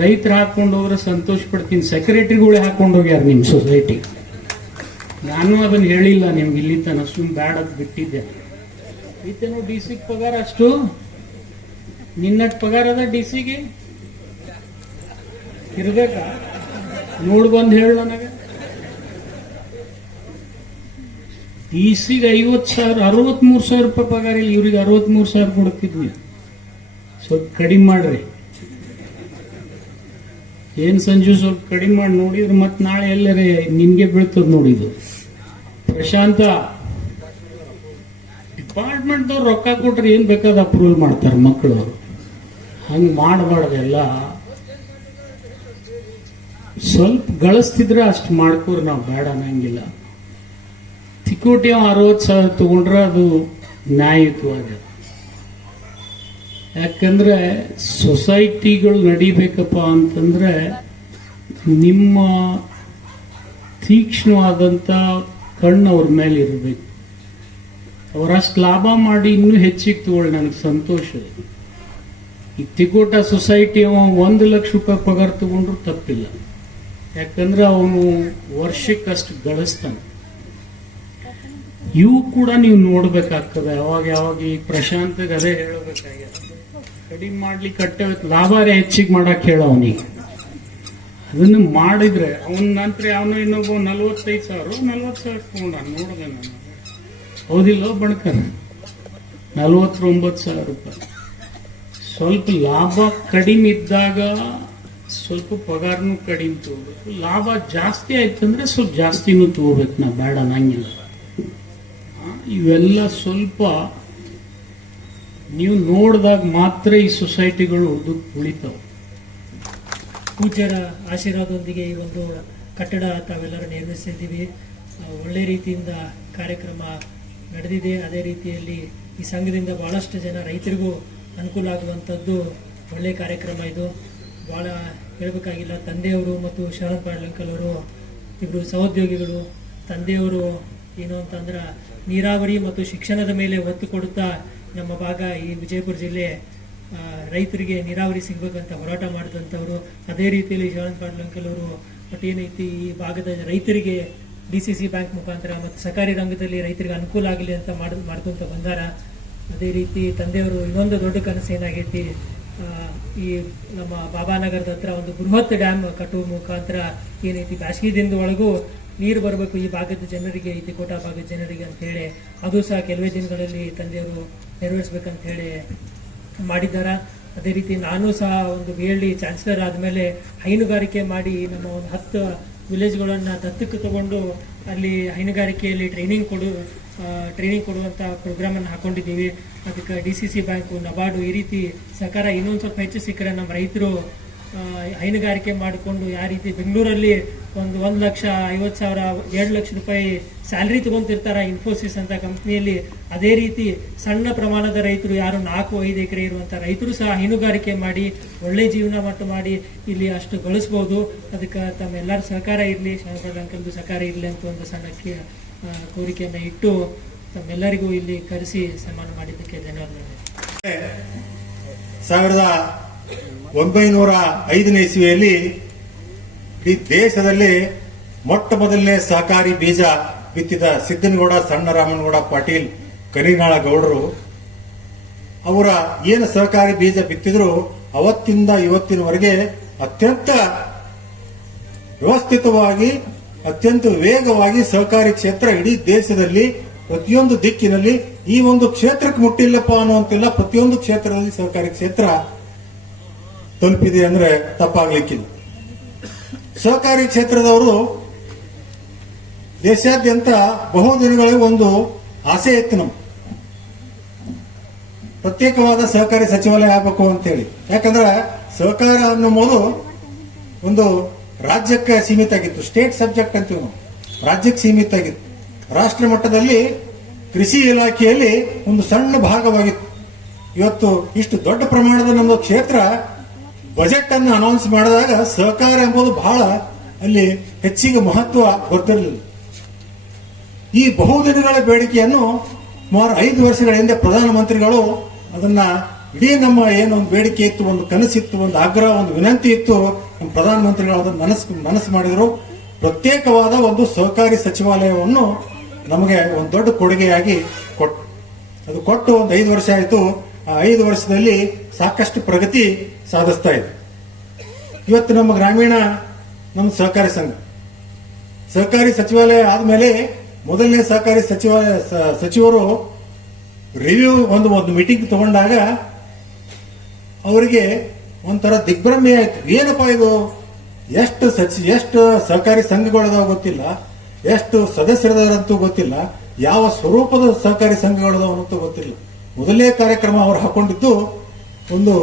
ರೈತರು ಹಾಕೊಂಡು ಹೋದ್ರೆ ಸಂತೋಷ ಪಡ್ತೀನಿ. ಸೆಕ್ರೆಟರಿಗಳೇ ಹಾಕೊಂಡು ಹೋಗ್ಯಾರ ನಿಮ್ಮ ಸೊಸೈಟಿ. ನಾನು ಅದನ್ನು ಹೇಳಿಲ್ಲ ನಿಮ್ಗೆ ಇಲ್ಲಿ ತನ, ಸುಮ್ಮನೆ ಬ್ಯಾಡ ಅಂತ ಬಿಟ್ಟಿದ್ದೆ. ಈತೇನು ಡಿ ಸಿ ಪಗಾರ ಅಷ್ಟು, ನಿನ್ನಟ್ ಪಗಾರ ಅದ ಡಿ ಸಿಗೆ ಇರ್ಬೇಕಾ? ನೋಡ್ ಬಂದು ಹೇಳ ನನಗೆ. ಡಿ ಸಿಗೆ 50,000 63,000 ರೂಪಾಯಿ ಪಗಾರ ಇಲ್ಲ, ಇವ್ರಿಗೆ 63,000 ಕೊಡ್ತಿದ್ವಿ. ಸ್ವಲ್ಪ ಕಡಿಮೆ ಮಾಡ್ರಿ. ಏನ್ ಸಂಜು ಸ್ವಲ್ಪ ಕಡಿಮೆ ಮಾಡಿ ನೋಡಿದ್ರೆ ಮತ್ತೆ ನಾಳೆ ಎಲ್ಲರೇ ನಿನ್ಗೆ ಬೀಳ್ತದ ನೋಡಿದು. ಪ್ರಶಾಂತ, ಡಿಪಾರ್ಟ್ಮೆಂಟ್ದವ್ರು ರೊಕ್ಕ ಕೊಟ್ರೆ ಏನ್ ಬೇಕಾದ ಅಪ್ರೂವಲ್ ಮಾಡ್ತಾರೆ ಮಕ್ಕಳು. ಹಂಗ ಮಾಡಬಾರ್ದೆಲ್ಲ. ಸ್ವಲ್ಪ ಗಳಿಸ್ತಿದ್ರೆ ಅಷ್ಟು ಮಾಡ್ಕೋರಿ, ನಾವು ಬೇಡ ಅನ್ನಂಗಿಲ್ಲ. ತಿಕೋಟಿ 60,000 ತಗೊಂಡ್ರೆ ಅದು ನ್ಯಾಯಯುತವಾದ. ಯಾಕಂದ್ರೆ ಸೊಸೈಟಿಗಳು ನಡಿಬೇಕಪ್ಪ ಅಂತಂದ್ರೆ ನಿಮ್ಮ ತೀಕ್ಷ್ಣವಾದಂತ ಕಣ್ಣು ಅವ್ರ ಮೇಲೆ ಇರಬೇಕು. ಅವರಷ್ಟು ಲಾಭ ಮಾಡಿ ಇನ್ನೂ ಹೆಚ್ಚಿಗೆ ತಗೊಳ್ಳಿ, ನನಗೆ ಸಂತೋಷ. ಈ ತಿಕೋಟಾ ಸೊಸೈಟಿ ಅವ 1 ಲಕ್ಷ ರೂಪಾಯಿ ಪಗಾರ ತಗೊಂಡ್ರು ತಪ್ಪಿಲ್ಲ. ಯಾಕಂದ್ರೆ ಅವನು ವರ್ಷಕ್ಕಷ್ಟು ಗಳಿಸ್ತಾನೆ. ಇವು ಕೂಡ ನೀವು ನೋಡ್ಬೇಕಾಗ್ತದೆ. ಯಾವಾಗ ಈ ಪ್ರಶಾಂತಗೆ ಅದೇ ಹೇಳಬೇಕಾಗ್ಯದ. ಕಡಿಮೆ ಮಾಡ್ಲಿಕ್ಕೆ ಕಟ್ಟೆ ಲಾಭಾರೇ ಹೆಚ್ಚಿಗೆ ಮಾಡಕ್ ಹೇಳ ಅವನಿಗೆ. ಅದನ್ನು ಮಾಡಿದ್ರೆ ಅವನ ನಂತರ ಅವನು ಇನ್ನೊಬ್ಬ 45,000 ತಗೊಂಡ ನೋಡಿದೆ ನಾನು. ಹೌದಿಲ್ಲ ಬಣ್ಕರ? 49,000 ರೂಪಾಯಿ. ಸ್ವಲ್ಪ ಲಾಭ ಕಡಿಮೆ ಇದ್ದಾಗ ಸ್ವಲ್ಪ ಪಗಾರನು ಕಡಿಮೆ ತಗೋಬೇಕು. ಲಾಭ ಜಾಸ್ತಿ ಆಯ್ತಂದ್ರೆ ಸ್ವಲ್ಪ ಜಾಸ್ತಿನೂ ತಗೋಬೇಕು. ನಾ ಬೇಡ ಅನ್ನಂಗಿಲ್ಲ. ಇವೆಲ್ಲ ಸ್ವಲ್ಪ ನೀವು ನೋಡಿದಾಗ ಮಾತ್ರ ಈ ಸೊಸೈಟಿಗಳು ಉಳಿತಾವ. ಪೂಜ್ಯರ ಆಶೀರ್ವಾದದೊಂದಿಗೆ ಈ ಒಂದು ಕಟ್ಟಡ ತಾವೆಲ್ಲರೂ ನಿರ್ಮಿಸಿದ್ದೀವಿ. ಒಳ್ಳೆ ರೀತಿಯಿಂದ ಕಾರ್ಯಕ್ರಮ ನಡೆದಿದೆ. ಅದೇ ರೀತಿಯಲ್ಲಿ ಈ ಸಂಘದಿಂದ ಬಹಳಷ್ಟು ಜನ ರೈತರಿಗೂ ಅನುಕೂಲ ಆಗುವಂಥದ್ದು ಒಳ್ಳೆಯ ಕಾರ್ಯಕ್ರಮ ಇದು. ಭಾಳ ಹೇಳಬೇಕಾಗಿಲ್ಲ. ತಂದೆಯವರು ಮತ್ತು ಶರಣಪ್ಪ ಅಂಕಲ್ ಅವರು ಇಬ್ಬರು ಸಹೋದ್ಯೋಗಿಗಳು. ತಂದೆಯವರು ಏನು ಅಂತಂದ್ರೆ ನೀರಾವರಿ ಮತ್ತು ಶಿಕ್ಷಣದ ಮೇಲೆ ಒತ್ತು ಕೊಡುತ್ತಾ ನಮ್ಮ ಭಾಗ ಈ ವಿಜಯಪುರ ಜಿಲ್ಲೆ ರೈತರಿಗೆ ನೀರಾವರಿ ಸಿಗಬೇಕಂತ ಹೋರಾಟ ಮಾಡಿದಂಥವ್ರು. ಅದೇ ರೀತಿಯಲ್ಲಿ ಶರಣಪ್ಪ ಅಂಕಲ್ ಅವರು ಏನೈತಿ ಈ ಭಾಗದ ರೈತರಿಗೆ DCC ಬ್ಯಾಂಕ್ ಮುಖಾಂತರ ಮತ್ತು ಸಹಕಾರಿ ರಂಗದಲ್ಲಿ ರೈತರಿಗೆ ಅನುಕೂಲ ಆಗಲಿ ಅಂತ ಮಾಡ್ಕೊಂತ ಬಂದಾರ. ಅದೇ ರೀತಿ ತಂದೆಯವರು ಇನ್ನೊಂದು ದೊಡ್ಡ ಕನಸು ಏನಾಗೈತಿ, ಈ ನಮ್ಮ ಬಾಬಾನಗರದ ಹತ್ರ ಒಂದು ಬೃಹತ್ ಡ್ಯಾಮ್ ಕಟ್ಟುವ ಮುಖಾಂತರ ಏನೈತಿ ಬ್ಯಾಸಗಿ ದಿನದ ಒಳಗೂ ನೀರು ಬರಬೇಕು ಈ ಭಾಗದ ಜನರಿಗೆ, ಈ ತಿಕೋಟಾ ಭಾಗದ ಜನರಿಗೆ ಅಂತ ಹೇಳಿ ಅದು ಸಹ ಕೆಲವೇ ದಿನಗಳಲ್ಲಿ ತಂದೆಯವರು ನೆರವೇರಿಸಬೇಕಂತ ಹೇಳಿ ಮಾಡಿದ್ದಾರೆ. ಅದೇ ರೀತಿ ನಾನು ಸಹ ಒಂದು BLD ಚಾನ್ಸಲರ್ ಆದಮೇಲೆ ಹೈನುಗಾರಿಕೆ ಮಾಡಿ ನಮ್ಮ ಒಂದು 10 ವಿಲೇಜ್ಗಳನ್ನು ದತ್ತಕ್ಕೆ ತಗೊಂಡು ಅಲ್ಲಿ ಹೈನುಗಾರಿಕೆಯಲ್ಲಿ ಟ್ರೈನಿಂಗ್ ಕೊಡುವಂಥ ಪ್ರೋಗ್ರಾಮನ್ನು ಹಾಕೊಂಡಿದ್ದೀವಿ. ಅದಕ್ಕೆ DCC ಬ್ಯಾಂಕು, ನಬಾರ್ಡು ಈ ರೀತಿ ಸಹಕಾರ ಇನ್ನೊಂದು ಸ್ವಲ್ಪ ಹೆಚ್ಚು ಸಿಕ್ಕರೆ ನಮ್ಮ ರೈತರು ಹೈನುಗಾರಿಕೆ ಮಾಡಿಕೊಂಡು ಯಾವ ರೀತಿ ಬೆಂಗಳೂರಲ್ಲಿ ಒಂದು 1,50,000 2 ಲಕ್ಷ ರೂಪಾಯಿ ಸ್ಯಾಲ್ರಿ ತಗೊಂತಿರ್ತಾರೆ ಇನ್ಫೋಸಿಸ್ ಅಂತ ಕಂಪ್ನಿಯಲ್ಲಿ, ಅದೇ ರೀತಿ ಸಣ್ಣ ಪ್ರಮಾಣದ ರೈತರು ಯಾರು 4-5 ಎಕರೆ ಇರುವಂಥ ರೈತರು ಸಹ ಹೈನುಗಾರಿಕೆ ಮಾಡಿ ಒಳ್ಳೆ ಜೀವನ ಮಟ್ಟ ಮಾಡಿ ಇಲ್ಲಿ ಅಷ್ಟು ಗಳಿಸ್ಬೋದು. ಅದಕ್ಕೆ ತಮ್ಮೆಲ್ಲರ ಸಹಕಾರ ಇರಲಿ, ಶರಣಪ್ಪ ಅಂಕಲ್ದು ಸಹಕಾರ ಇರಲಿ ಅಂತ ಒಂದು ಸಣ್ಣ ಕೋರಿಕೆಯನ್ನು ಇಟ್ಟು ತಮ್ಮೆಲ್ಲರಿಗೂ ಇಲ್ಲಿ ಕರೆಸಿ ಸನ್ಮಾನ ಮಾಡಿದ್ದಕ್ಕೆ ಧನ್ಯವಾದಗಳು. 1905ನೇ ಇಸ್ವಿಯಲ್ಲಿ ಈ ದೇಶದಲ್ಲಿ ಮೊಟ್ಟ ಮೊದಲನೇ ಸಹಕಾರಿ ಬೀಜ ಬಿತ್ತಿದ ಸಿದ್ದನಗೌಡ ಸಣ್ಣರಾಮನಗೌಡ ಪಾಟೀಲ್ ಕರಿನಾಳ ಗೌಡರು ಅವರ ಏನು ಸಹಕಾರಿ ಬೀಜ ಬಿತ್ತಿದ್ರು ಅವತ್ತಿಂದ ಇವತ್ತಿನವರೆಗೆ ಅತ್ಯಂತ ವ್ಯವಸ್ಥಿತವಾಗಿ ಅತ್ಯಂತ ವೇಗವಾಗಿ ಸಹಕಾರಿ ಕ್ಷೇತ್ರ ಇಡೀ ದೇಶದಲ್ಲಿ ಪ್ರತಿಯೊಂದು ದಿಕ್ಕಿನಲ್ಲಿ ಈ ಒಂದು ಕ್ಷೇತ್ರಕ್ಕೆ ಮುಟ್ಟಿಲ್ಲಪ್ಪ ಅನ್ನುವಂತಿಲ್ಲ, ಪ್ರತಿಯೊಂದು ಕ್ಷೇತ್ರದಲ್ಲಿ ಸಹಕಾರಿ ಕ್ಷೇತ್ರ ತಲುಪಿದೆ ಅಂದ್ರೆ ತಪ್ಪಾಗ್ಲಿಕ್ಕಿಲ್ಲ. ಸಹಕಾರಿ ಕ್ಷೇತ್ರದವರು ದೇಶಾದ್ಯಂತ ಬಹುದಿನಗಳಿಗೆ ಒಂದು ಆಸೆ ಇತ್ತು ನಮ್ಗೆ, ಪ್ರತ್ಯೇಕವಾದ ಸಹಕಾರಿ ಸಚಿವಾಲಯ ಆಗಬೇಕು ಅಂತೇಳಿ. ಯಾಕಂದ್ರೆ ಸಹಕಾರ ಅನ್ನೋದು ಒಂದು ರಾಜ್ಯಕ್ಕೆ ಸೀಮಿತ ಆಗಿತ್ತು, ಸ್ಟೇಟ್ ಸಬ್ಜೆಕ್ಟ್ ಅಂತೀವಿ ನಾವು, ರಾಜ್ಯಕ್ಕೆ ಸೀಮಿತ ಆಗಿತ್ತು. ರಾಷ್ಟ್ರ ಮಟ್ಟದಲ್ಲಿ ಕೃಷಿ ಇಲಾಖೆಯಲ್ಲಿ ಒಂದು ಸಣ್ಣ ಭಾಗವಾಗಿತ್ತು. ಇವತ್ತು ಇಷ್ಟು ದೊಡ್ಡ ಪ್ರಮಾಣದ ನಮ್ಮ ಕ್ಷೇತ್ರ ಬಜೆಟ್ ಅನ್ನು ಅನೌನ್ಸ್ ಮಾಡಿದಾಗ ಸಹಕಾರ ಎಂಬುದು ಬಹಳ ಅಲ್ಲಿ ಹೆಚ್ಚಿಗೆ ಮಹತ್ವ ಗೊತ್ತಿರಲಿಲ್ಲ. ಈ ಬಹುದಿನಗಳ ಬೇಡಿಕೆಯನ್ನು ಸುಮಾರು 5 ವರ್ಷಗಳ ಹಿಂದೆ ಪ್ರಧಾನಮಂತ್ರಿಗಳು ಅದನ್ನ ಇಡೀ ನಮ್ಮ ಏನೊಂದು ಬೇಡಿಕೆ ಇತ್ತು, ಒಂದು ಕನಸಿತ್ತು, ಒಂದು ಆಗ್ರಹ, ಒಂದು ವಿನಂತಿ ಇತ್ತು, ನಮ್ಮ ಪ್ರಧಾನಮಂತ್ರಿಗಳು ಅದನ್ನು ಮನಸ್ಸು ಮಾಡಿದರು. ಪ್ರತ್ಯೇಕವಾದ ಒಂದು ಸಹಕಾರಿ ಸಚಿವಾಲಯವನ್ನು ನಮಗೆ ಒಂದು ದೊಡ್ಡ ಕೊಡುಗೆಯಾಗಿ ಕೊಟ್ಟು ಒಂದು 5 ವರ್ಷ ಆಯಿತು. ಆ 5 ವರ್ಷದಲ್ಲಿ ಸಾಕಷ್ಟು ಪ್ರಗತಿ ಸಾಧಿಸ್ತಾ ಇದೆ. ಇವತ್ತು ನಮ್ಮ ಗ್ರಾಮೀಣ ನಮ್ಮ ಸಹಕಾರಿ ಸಂಘ ಸಹಕಾರಿ ಸಚಿವಾಲಯ ಆದ್ಮೇಲೆ ಮೊದಲನೇ ಸಹಕಾರಿ ಸಚಿವರು ರಿವ್ಯೂ ಒಂದು ಮೀಟಿಂಗ್ ತಗೊಂಡಾಗ ಅವರಿಗೆ ಒಂಥರ ದಿಗ್ಭ್ರಮೆ ಆಯ್ತು. ಏನಪ್ಪಾ ಇದು, ಎಷ್ಟು ಸಹಕಾರಿ ಸಂಘಗಳದಾವ ಗೊತ್ತಿಲ್ಲ, ಎಷ್ಟು ಸದಸ್ಯರದಂತೂ ಗೊತ್ತಿಲ್ಲ, ಯಾವ ಸ್ವರೂಪದ ಸಹಕಾರಿ ಸಂಘಗಳದಾವ ಅಂತೂ ಗೊತ್ತಿಲ್ಲ. ಮೊದಲನೇ ಕಾರ್ಯಕ್ರಮ ಅವರು ಹಾಕೊಂಡಿದ್ದು ಒಂದು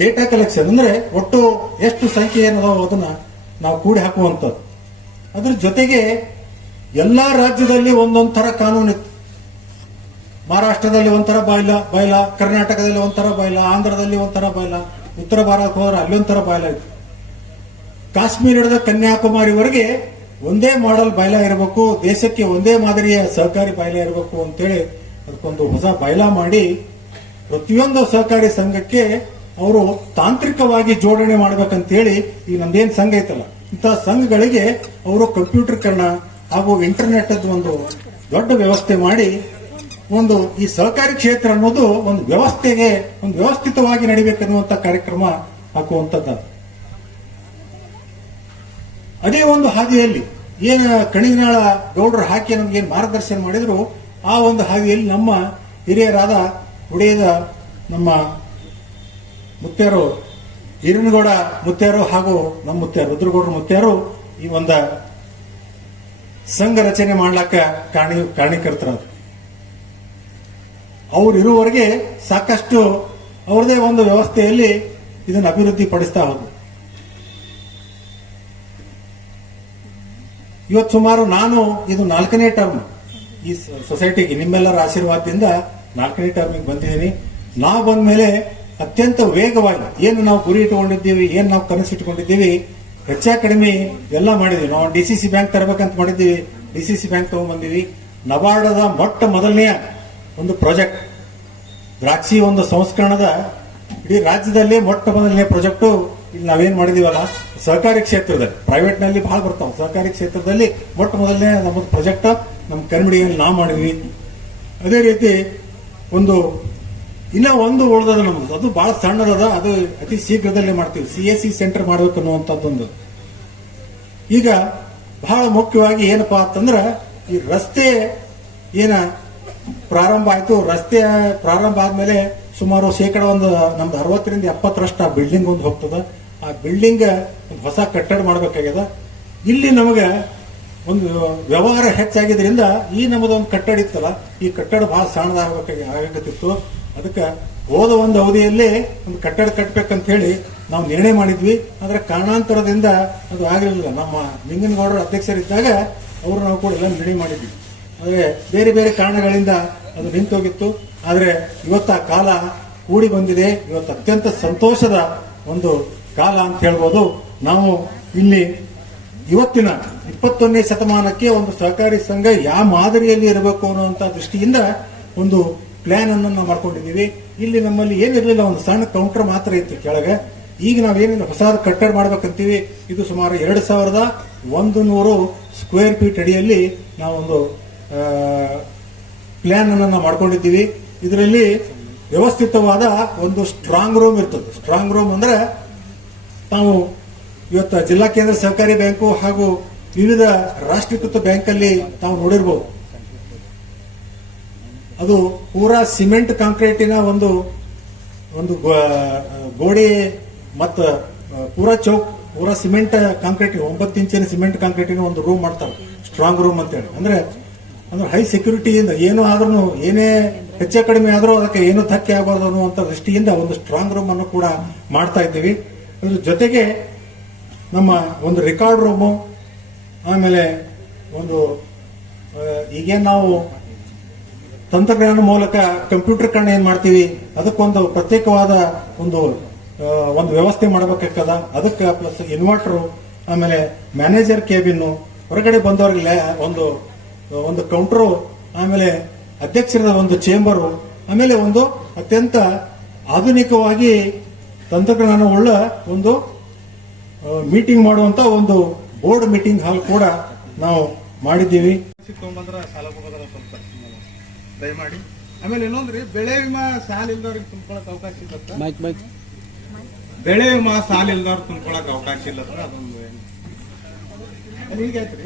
ಡೇಟಾ ಕಲೆಕ್ಷನ್, ಅಂದ್ರೆ ಒಟ್ಟು ಎಷ್ಟು ಸಂಖ್ಯೆ ಏನದಾವ ಅದನ್ನ ನಾವು ಕೂಡಿ ಹಾಕುವಂಥದ್ದು. ಅದ್ರ ಜೊತೆಗೆ ಎಲ್ಲಾ ರಾಜ್ಯದಲ್ಲಿ ಒಂದೊಂದು ತರ ಕಾನೂನಿತ್ತು. ಮಹಾರಾಷ್ಟ್ರದಲ್ಲಿ ಒಂಥರ ಬಾಯ್ಲ, ಕರ್ನಾಟಕದಲ್ಲಿ ಒಂಥರ ಬಾಯ್ಲ, ಆಂಧ್ರದಲ್ಲಿ ಒಂಥರ ಬಾಯ್ಲ, ಉತ್ತರ ಭಾರತ ಹೋದ್ರೆ ಅಲ್ಲೊಂಥರ ಬಾಯ್ಲ ಇತ್ತು. ಕಾಶ್ಮೀರ ಹಿಡಿದ ಕನ್ಯಾಕುಮಾರಿವರೆಗೆ ಒಂದೇ ಮಾಡೆಲ್ ಬಾಯ್ಲ ಇರಬೇಕು, ದೇಶಕ್ಕೆ ಒಂದೇ ಮಾದರಿಯ ಸಹಕಾರಿ ಬಾಯ್ಲ ಇರಬೇಕು ಅಂತೇಳಿ ಅದಕ್ಕೊಂದು ಹೊಸ ಬಾಯ್ಲ ಮಾಡಿ ಪ್ರತಿಯೊಂದು ಸಹಕಾರಿ ಸಂಘಕ್ಕೆ ಅವರು ತಾಂತ್ರಿಕವಾಗಿ ಜೋಡಣೆ ಮಾಡ್ಬೇಕಂತೇಳಿ ಈ ನಮ್ದೇನ್ ಸಂಘ ಐತಲ್ಲ ಇಂತಹ ಸಂಘಗಳಿಗೆ ಅವರು ಕಂಪ್ಯೂಟರ್ಕರಣ ಹಾಗೂ ಇಂಟರ್ನೆಟ್ ಒಂದು ದೊಡ್ಡ ವ್ಯವಸ್ಥೆ ಮಾಡಿ ಒಂದು ಈ ಸಹಕಾರಿ ಕ್ಷೇತ್ರ ಅನ್ನೋದು ಒಂದು ವ್ಯವಸ್ಥಿತವಾಗಿ ನಡಿಬೇಕನ್ನುವಂತ ಕಾರ್ಯಕ್ರಮ ಹಾಕುವಂತದ್ದು. ಅದೇ ಒಂದು ಹಾದಿಯಲ್ಲಿ ಏನ ಕಣಿನಾಳ ಗೌಡರು ಹಾಕಿ ನಮ್ಗೇನು ಮಾರ್ಗದರ್ಶನ ಮಾಡಿದ್ರು ಆ ಒಂದು ಹಾದಿಯಲ್ಲಿ ನಮ್ಮ ಹಿರಿಯರಾದ ಉಡಿಯದ ನಮ್ಮ ಮುತ್ಯಾರು ಹಿರನಗೌಡ ಮುತ್ಯಾರು ಹಾಗೂ ನಮ್ಮ ಮುತ್ಯಾರು ರುದ್ರಗೌಡರು ಮುತ್ಯಾರು ಈ ಒಂದು ಸಂಘ ರಚನೆ ಮಾಡ್ಲಾಕ ಕಾರಣೀಕರ್ತರಾದ. ಅವ್ರು ಇರುವವರೆಗೆ ಸಾಕಷ್ಟು ಅವ್ರದೇ ಒಂದು ವ್ಯವಸ್ಥೆಯಲ್ಲಿ ಇದನ್ನು ಅಭಿವೃದ್ಧಿ ಪಡಿಸ್ತಾ ಹೋದ್ವಿ. ಇವತ್ತು ಸುಮಾರು ನಾನು ಇದು 4ನೇ ಟರ್ಮ್ ಈ ಸೊಸೈಟಿಗೆ ನಿಮ್ಮೆಲ್ಲರ ಆಶೀರ್ವಾದದಿಂದ 4ನೇ ಟರ್ಮಿಗೆ ಬಂದಿದ್ದೀನಿ. ನಾವು ಬಂದ ಮೇಲೆ ಅತ್ಯಂತ ವೇಗವಾಗಿ ಏನು ನಾವು ಗುರಿ ಇಟ್ಕೊಂಡಿದ್ದೀವಿ, ಏನು ನಾವು ಕನಸು ಇಟ್ಕೊಂಡಿದ್ದೀವಿ, ಹೆಚ್ಚಾ ಕಡಿಮೆ ಎಲ್ಲ ಮಾಡಿದ್ವಿ. ನಾವು DCC ಬ್ಯಾಂಕ್ ತರಬೇಕಂತ ಮಾಡಿದ್ದೀವಿ, DCC ಬ್ಯಾಂಕ್ ತಗೊಂಡ್ಬಂದಿವಿ. ನಬಾರ್ಡದ ಮೊದಲನೆಯ ಒಂದು ಪ್ರಾಜೆಕ್ಟ್ ದ್ರಾಕ್ಷಿ ಒಂದು ಸಂಸ್ಕರಣದ ಇಡೀ ರಾಜ್ಯದಲ್ಲೇ ಮೊದಲನೇ ಪ್ರಾಜೆಕ್ಟು ಇಲ್ಲಿ ನಾವೇನ್ ಮಾಡಿದೀವಲ್ಲ ಸಹಕಾರಿ ಕ್ಷೇತ್ರದಲ್ಲಿ, ಪ್ರೈವೇಟ್ ನಲ್ಲಿ ಬಹಳ ಬರ್ತಾವ, ಸಹಕಾರಿ ಕ್ಷೇತ್ರದಲ್ಲಿ ಮೊದಲನೇ ನಮ್ಮದು ಪ್ರಾಜೆಕ್ಟ್ ನಮ್ಮ ಕರ್ಮಿಡಿಯಲ್ಲಿ ನಾವು ಮಾಡಿದ್ವಿ. ಅದೇ ರೀತಿ ಇನ್ನ ಒಂದು ಉಳಿದದ ನಮ್ದು, ಅದು ಬಹಳ ಸಣ್ಣದದ, ಅದು ಅತಿ ಶೀಘ್ರದಲ್ಲೇ ಮಾಡ್ತೀವಿ. CSC ಸೆಂಟರ್ ಮಾಡ್ಬೇಕು ಅನ್ನುವಂಥದ್ದೊಂದು. ಈಗ ಬಹಳ ಮುಖ್ಯವಾಗಿ ಏನಪ್ಪಾ ಅಂತಂದ್ರ ಈ ರಸ್ತೆ ಏನ ಪ್ರಾರಂಭ ಆಯ್ತು, ರಸ್ತೆ ಪ್ರಾರಂಭ ಆದ್ಮೇಲೆ ಸುಮಾರು ಶೇಕಡ ನಮ್ದು 60ರಿಂದ 70% ಆ ಬಿಲ್ಡಿಂಗ್ ಒಂದು ಹೋಗ್ತದ. ಆ ಬಿಲ್ಡಿಂಗ್ ಒಂದು ಹೊಸ ಕಟ್ಟಡ ಮಾಡ್ಬೇಕಾಗ್ಯದ. ಇಲ್ಲಿ ನಮಗೆ ಒಂದು ವ್ಯವಹಾರ ಹೆಚ್ಚಾಗಿದ್ರಿಂದ ಈ ನಮ್ಮದೊಂದು ಕಟ್ಟಡ ಇತ್ತಲ್ಲ, ಈ ಕಟ್ಟಡ ಬಹಳ ಸಣ್ಣದಾಗಬೇಕಿತ್ತು. ಅದಕ್ಕೆ ಹೋದ ಒಂದು ಅವಧಿಯಲ್ಲೇ ಒಂದು ಕಟ್ಟಡ ಕಟ್ಟಬೇಕಂತ ಹೇಳಿ ನಾವು ನಿರ್ಣಯ ಮಾಡಿದ್ವಿ. ಆದ್ರೆ ಕಾರಣಾಂತರದಿಂದ ಅದು ಆಗಿರಲಿಲ್ಲ. ನಮ್ಮ ನಿಂಗನಗೌಡರ ಅಧ್ಯಕ್ಷರಿದ್ದಾಗ ಅವರು ನಾವು ಕೂಡ ಎಲ್ಲ ನಿರ್ಣಯ ಮಾಡಿದ್ವಿ. ಆದರೆ ಬೇರೆ ಬೇರೆ ಕಾರಣಗಳಿಂದ ಅದು ನಿಂತೋಗಿತ್ತು. ಆದ್ರೆ ಇವತ್ತು ಆ ಕಾಲ ಕೂಡಿ ಬಂದಿದೆ. ಇವತ್ತು ಅತ್ಯಂತ ಸಂತೋಷದ ಒಂದು ಕಾಲ ಅಂತ ಹೇಳ್ಬೋದು. ನಾವು ಇಲ್ಲಿ ಇವತ್ತಿನ 21ನೇ ಶತಮಾನಕ್ಕೆ ಒಂದು ಸಹಕಾರಿ ಸಂಘ ಯಾವ ಮಾದರಿಯಲ್ಲಿ ಇರಬೇಕು ಅನ್ನುವಂತ ದೃಷ್ಟಿಯಿಂದ ಒಂದು ಪ್ಲಾನ್ ಅನ್ನು ನಾವು ಮಾಡ್ಕೊಂಡಿದ್ದೀವಿ. ಇಲ್ಲಿ ನಮ್ಮಲ್ಲಿ ಏನಿರಲಿಲ್ಲ, ಒಂದು ಸಣ್ಣ ಕೌಂಟರ್ ಮಾತ್ರ ಇತ್ತು ಕೆಳಗೆ. ಈಗ ನಾವೇನಿಲ್ಲ ಹೊಸ ಕಟ್ಟಡ ಮಾಡ್ಬೇಕಂತೀವಿ. ಇದು ಸುಮಾರು 2100 ಸ್ಕ್ವೇರ್ ಫೀಟ್ ಅಡಿಯಲ್ಲಿ ನಾವೊಂದು ಪ್ಲಾನ್ ಅನ್ನು ನಾವು ಮಾಡ್ಕೊಂಡಿದ್ದೀವಿ. ಇದರಲ್ಲಿ ವ್ಯವಸ್ಥಿತವಾದ ಒಂದು ಸ್ಟ್ರಾಂಗ್ ರೂಮ್ ಇರ್ತದೆ. ಸ್ಟ್ರಾಂಗ್ ರೂಮ್ ಅಂದ್ರೆ ನಾವು ಇವತ್ತು ಜಿಲ್ಲಾ ಕೇಂದ್ರ ಸಹಕಾರಿ ಬ್ಯಾಂಕು ಹಾಗೂ ವಿವಿಧ ರಾಷ್ಟ್ರೀಕೃತ ಬ್ಯಾಂಕ್ ಅಲ್ಲಿ ತಾವು ನೋಡಿರ್ಬೋದು. ಅದು ಪೂರಾ ಸಿಮೆಂಟ್ ಕಾಂಕ್ರೀಟಿನ ಒಂದು ಗೋಡೆ ಮತ್ತು ಪೂರಾ ಚೌಕ್, ಪೂರಾ ಸಿಮೆಂಟ್ ಕಾಂಕ್ರೀಟ್, 9 ಇಂಚಿನ ಸಿಮೆಂಟ್ ಕಾಂಕ್ರೀಟಿನ ಒಂದು ರೂಮ್ ಮಾಡ್ತಾರೆ, ಸ್ಟ್ರಾಂಗ್ ರೂಮ್ ಅಂತೇಳಿ. ಅಂದ್ರೆ ಹೈ ಸೆಕ್ಯೂರಿಟಿಯಿಂದ ಏನೂ ಆದ್ರೂ, ಏನೇ ಹೆಚ್ಚು ಕಡಿಮೆ ಆದ್ರೂ ಅದಕ್ಕೆ ಏನೂ ಧಕ್ಕೆ ಆಗಬಾರ್ದು ಅನ್ನುವಂಥ ದೃಷ್ಟಿಯಿಂದ ಒಂದು ಸ್ಟ್ರಾಂಗ್ ರೂಮ್ ಅನ್ನು ಕೂಡ ಮಾಡ್ತಾ ಇದ್ದೀವಿ. ಅದ್ರ ಜೊತೆಗೆ ನಮ್ಮ ಒಂದು ರೆಕಾರ್ಡ್ ರೂಮು, ಆಮೇಲೆ ಒಂದು ಈಗೇನು ನಾವು ತಂತ್ರಜ್ಞಾನ ಮೂಲಕ ಕಂಪ್ಯೂಟರ್ ಏನ್ ಮಾಡ್ತೀವಿ, ಅದಕ್ಕೊಂದು ಪ್ರತ್ಯೇಕವಾದ ಒಂದು ವ್ಯವಸ್ಥೆ ಮಾಡಬೇಕಾಗ್ತದ. ಅದಕ್ಕೆ ಪ್ಲಸ್ ಇನ್ವರ್ಟರ್, ಆಮೇಲೆ ಮ್ಯಾನೇಜರ್ ಕೇಬಿನ್, ಹೊರಗಡೆ ಬಂದವರಿಗೆ ಒಂದು ಕೌಂಟರು, ಆಮೇಲೆ ಅಧ್ಯಕ್ಷರದ ಒಂದು ಚೇಂಬರು, ಆಮೇಲೆ ಒಂದು ಅತ್ಯಂತ ಆಧುನಿಕವಾಗಿ ತಂತ್ರಜ್ಞಾನವುಳ್ಳ ಒಂದು ಮೀಟಿಂಗ್ ಮಾಡುವಂತ ಒಂದು ಬೋರ್ಡ್ ಮೀಟಿಂಗ್ ಹಾಲ್ ಕೂಡ ನಾವು ಮಾಡಿದ್ದೀವಿ. ಸ್ವಲ್ಪ ದಯಮಾಡಿ. ಆಮೇಲೆ ಇನ್ನೊಂದ್ರಿ, ಬೆಳೆ ವಿಮಾ ಸಾಲ ಇಲ್ದವ್ರಿಗೆ ತುಂಬ್ಕೊಳಕ್ ಅವಕಾಶ ಇಲ್ಲತ್ತ, ಬೆಳೆ ವಿಮಾ ಸಾಲ ಇಲ್ದವ್ರು ತುಂಬ್ಕೊಳಕ್ ಅವಕಾಶ ಇಲ್ಲತ್ರ, ಅದೊಂದು ಹೀಗಾಯ್ತ್ರಿ.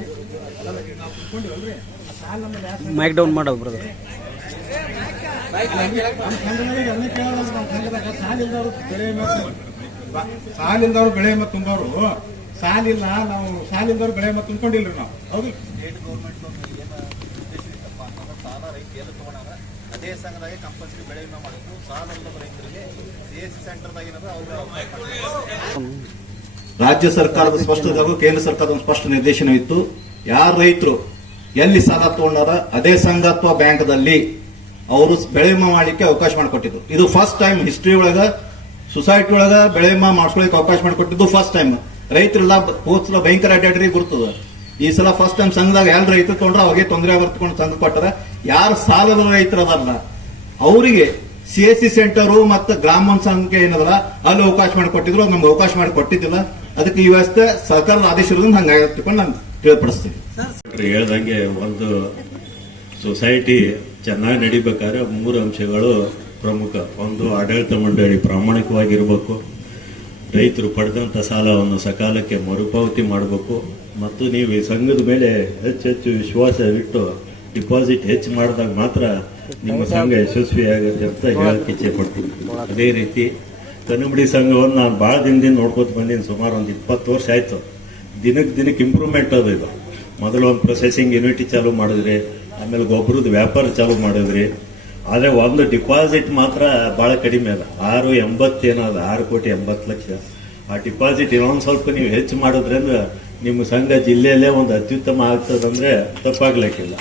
ನಾವು ತುಂಬ್ಕೊಂಡಿವಲ್ರಿ ಸಾಲ ನಮ್ಮ ಮೈಕ್ ಡೌನ್ ಮಾಡೋದು ಬ್ರದರ್. ಸಾಲಿಲ್ದವ್ರು ಬೆಳೆ ವಿಮಾ ತುಂಬೋರು, ಸಾಲಿಲ್ಲ, ನಾವು ಸಾಲಿಲ್ದವ್ರು ಬೆಳೆ ವಿಮಾ ತುಂಬ್ಕೊಂಡಿಲ್ರಿ ನಾವು. ಹೌದು, ಸ್ಟೇಟ್ ಗೌರ್ಮೆಂಟ್ ಸಾಲ ರೈತ ಎಲ್ಲ ತಗೊಂಡಾಗ ಅದೇ ಸಂಘದಾಗೆ ಕಂಪಲ್ಸರಿ ಬೆಳೆ ವಿಮಾ ಮಾಡಿದ್ರು. ಸಾಲ ಇಲ್ಲದ ರೈತರಿಗೆ CSC ಸೆಂಟರ್ದಾಗ ರಾಜ್ಯ ಸರ್ಕಾರದ ಸ್ಪಷ್ಟದಾಗ ಕೇಂದ್ರ ಸರ್ಕಾರದ ಸ್ಪಷ್ಟ ನಿರ್ದೇಶನವಿತ್ತು. ಯಾರ ರೈತರು ಎಲ್ಲಿ ಸಾಲ ತಗೊಂಡಾರ ಅದೇ ಸಂಘ ಅಥವಾ ಬ್ಯಾಂಕ್ದಲ್ಲಿ ಅವರು ಬೆಳೆ ವಿಮಾ ಮಾಡ್ಲಿಕ್ಕೆ ಅವಕಾಶ ಮಾಡಿಕೊಟ್ಟಿದ್ರು. ಇದು ಫಸ್ಟ್ ಟೈಮ್ ಹಿಸ್ಟ್ರಿ ಒಳಗ ಸೊಸೈಟಿ ಒಳಗ ಬೆಳೆ ವಿಮಾ ಮಾಡಿಸ್ಕೊಳ್ಳಿಕ್ಕೆ ಅವಕಾಶ ಮಾಡಿಕೊಟ್ಟಿದ್ದು ಫಸ್ಟ್ ಟೈಮ್. ರೈತರೆಲ್ಲ ಹೋದ್ಸಲ ಭಯಂಕರ ಅಡ್ಡಾಡ್ರಿ ಗುರ್ತದ. ಈ ಸಲ ಫಸ್ಟ್ ಟೈಮ್ ಸಂಘದಾಗ ಎಲ್ಲ ರೈತರು ತಗೊಂಡ್ರೆ ಅವಾಗೆ ತೊಂದರೆ ಬರ್ತಕೊಂಡು ಸಂಘ ಕೊಟ್ಟಾರ. ಯಾರು ಸಾಲದ ರೈತರದಲ್ಲ ಅವರಿಗೆ CSC ಸೆಂಟರು ಮತ್ತು ಗ್ರಾಮ ಸಂಘ ಏನದಲ್ಲ ಅಲ್ಲಿ ಅವಕಾಶ ಮಾಡಿಕೊಟ್ಟಿದ್ರು, ನಮ್ಗೆ ಅವಕಾಶ ಮಾಡಿ ಕೊಟ್ಟಿದ್ದಿಲ್ಲ. ಅದಕ್ಕೆ ಈ ವ್ಯವಸ್ಥೆ ಸರ್ಕಾರದ ಆದೇಶ ಇರೋದನ್ನ ಹಂಗಾಗಿರ್ತಿಕೊಂಡು ನಾನು ತಿಳಿಪಡಿಸ್ತೀನಿ. ಹೇಳ್ದಂಗೆ ಒಂದು ಸೊಸೈಟಿ ಚೆನ್ನಾಗಿ ನಡಿಬೇಕಾದ್ರೆ 3 ಅಂಶಗಳು ಪ್ರಮುಖ. ಒಂದು, ಆಡಳಿತ ಮಂಡಳಿ ಪ್ರಾಮಾಣಿಕವಾಗಿರ್ಬೇಕು, ರೈತರು ಪಡೆದಂತ ಸಾಲವನ್ನು ಸಕಾಲಕ್ಕೆ ಮರುಪಾವತಿ ಮಾಡಬೇಕು, ಮತ್ತು ನೀವು ಈ ಸಂಘದ ಮೇಲೆ ಹೆಚ್ಚು ವಿಶ್ವಾಸವಿಟ್ಟು ಡಿಪಾಸಿಟ್ ಹೆಚ್ಚು ಮಾಡಿದಾಗ ಮಾತ್ರ ನಿಮ್ಮ ಸಂಘ ಯಶಸ್ವಿಯಾಗುತ್ತೆ ಅಂತ ಹೇಳಕ್ಕೆ ಇಚ್ಛೆ ಪಡ್ತೀನಿ. ಅದೇ ರೀತಿ ಕನ್ನಂಬಡಿ ಸಂಘವನ್ನು ನಾನು ಭಾಳ ದಿನದಿಂದ ನೋಡ್ಕೊತ ಬಂದೀನಿ. ಸುಮಾರು ಒಂದು 20 ವರ್ಷ ಆಯ್ತು. ದಿನಕ್ಕೆ ಇಂಪ್ರೂವ್ಮೆಂಟ್ ಅದು. ಇದು ಮೊದಲು ಒಂದು ಪ್ರೊಸೆಸಿಂಗ್ ಯೂನಿಟಿ ಚಾಲೂ ಮಾಡಿದ್ರಿ, ಆಮೇಲೆ ಗೊಬ್ಬರದ ವ್ಯಾಪಾರ ಚಾಲೂ ಮಾಡಿದ್ರಿ, ಆದ್ರೆ ಒಂದು ಡಿಪಾಸಿಟ್ ಮಾತ್ರ ಬಹಳ ಕಡಿಮೆ ಅದ 6.80 ಏನದ 6,80,00,000. ಆ ಡಿಪಾಸಿಟ್ ಇನ್ನೊಂದು ಸ್ವಲ್ಪ ನೀವು ಹೆಚ್ಚು ಮಾಡೋದ್ರಿಂದ ನಿಮ್ಮ ಸಂಘ ಜಿಲ್ಲೆಯಲ್ಲೇ ಒಂದು ಅತ್ಯುತ್ತಮ ಆಗ್ತದಂದ್ರೆ ತಪ್ಪಾಗ್ಲಿಕ್ಕಿಲ್ಲ.